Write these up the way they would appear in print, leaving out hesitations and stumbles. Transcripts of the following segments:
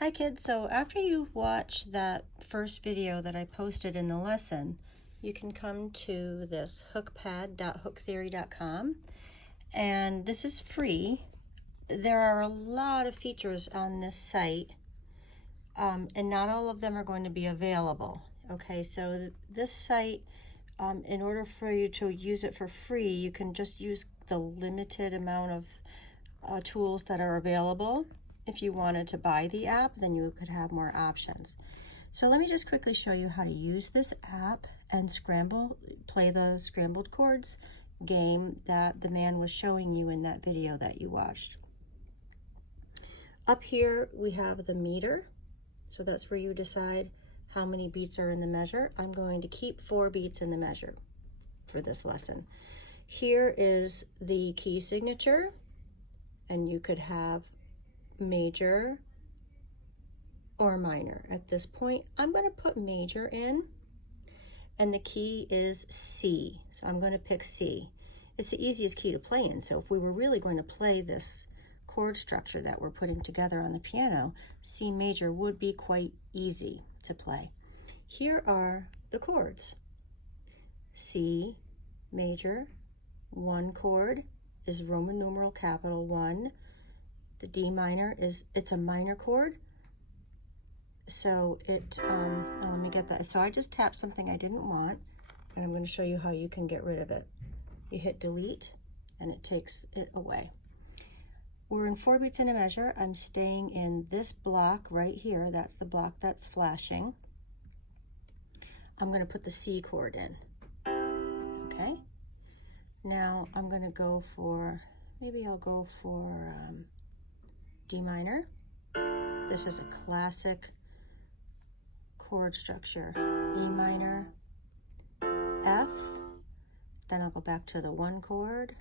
Hi kids, so after you watch that first video that I posted in the lesson, you can come to this hookpad.hooktheory.com, and this is free. There are a lot of features on this site, and not all of them are going to be available. Okay, so this site, in order for you to use it for free, you can just use the limited amount of tools that are available. If you wanted to buy the app, then you could have more options. So let me just quickly show you how to use this app and play the scrambled chords game that the man was showing you in that video that you watched. Up here we have the meter, so that's where you decide how many beats are in the measure. I'm going to keep 4 beats in the measure for this lesson. Here is the key signature, and you could have major or minor. At this point, I'm going to put major in, and the key is C. So I'm going to pick C. It's the easiest key to play in, so if we were really going to play this chord structure that we're putting together on the piano, C major would be quite easy to play. Here are the chords. C major, 1 chord is Roman numeral capital 1. The D minor it's a minor chord, so let me get that. So I just tapped something I didn't want, and I'm going to show you how you can get rid of it. You hit delete, and it takes it away. We're in 4 beats in a measure. I'm staying in this block right here. That's the block that's flashing. I'm going to put the C chord in. Okay. Now I'm going to go for, maybe I'll go for D minor. This is a classic chord structure. E minor, F, then I'll go back to the 1 chord.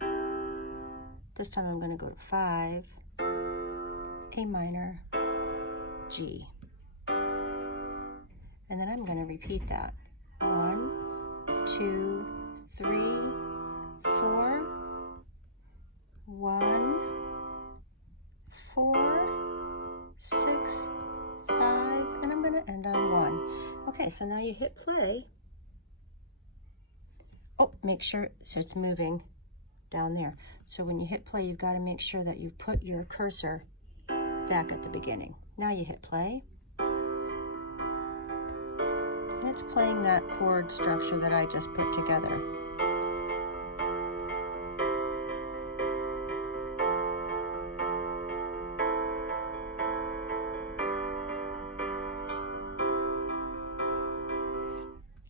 This time I'm going to go to 5, A minor, G. And then I'm going to repeat that. 1, 2, 3, 4, 1, 4, 6, 5, and I'm going to end on 1. Okay, so now you hit play. Oh, make sure, so it's moving down there. So when you hit play, you've got to make sure that you put your cursor back at the beginning. Now you hit play. And it's playing that chord structure that I just put together.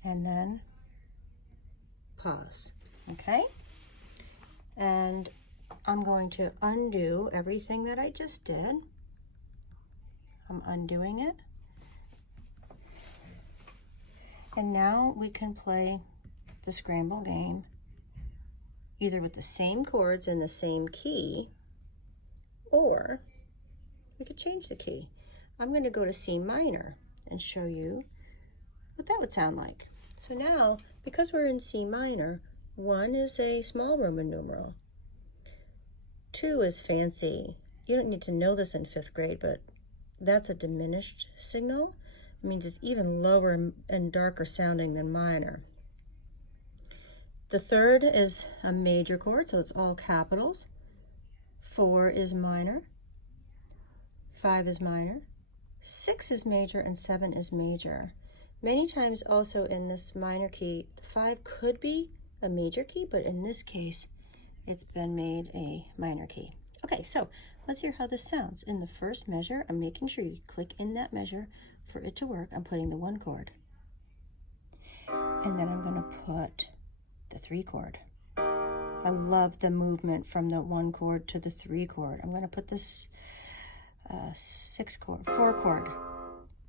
And then pause, okay? And I'm going to undo everything that I just did. I'm undoing it. And now we can play the scramble game either with the same chords in the same key, or we could change the key. I'm going to go to C minor and show you what that would sound like. So now, because we're in C minor, 1 is a small Roman numeral. 2 is fancy. You don't need to know this in 5th grade, but that's a diminished signal. It means it's even lower and darker sounding than minor. The 3rd is a major chord, so it's all capitals. 4 is minor. 5 is minor. 6 is major, and 7 is major. Many times also in this minor key, the 5 could be a major key, but in this case, it's been made a minor key. Okay, so let's hear how this sounds. In the first measure, I'm making sure you click in that measure for it to work. I'm putting the 1 chord. And then I'm going to put the 3 chord. I love the movement from the 1 chord to the 3 chord. I'm going to put this 4 chord,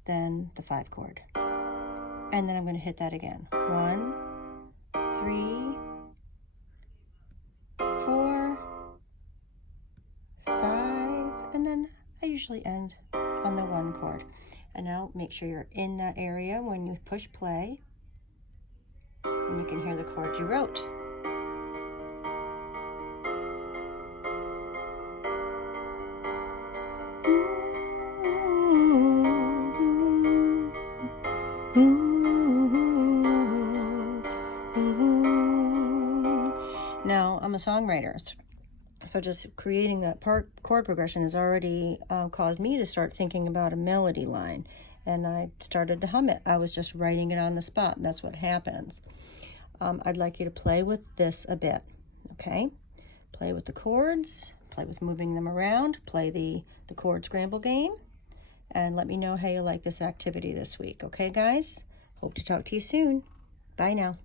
then the 5 chord. And then I'm going to hit that again. 1, 3, 4, 5, and then I usually end on the 1 chord. And now make sure you're in that area when you push play, and you can hear the chord you wrote. Now, I'm a songwriter, so just creating that chord progression has already caused me to start thinking about a melody line, and I started to hum it. I was just writing it on the spot, and that's what happens. I'd like you to play with this a bit, okay? Play with the chords, play with moving them around, play the chord scramble game, and let me know how you like this activity this week, okay, guys? Hope to talk to you soon. Bye now.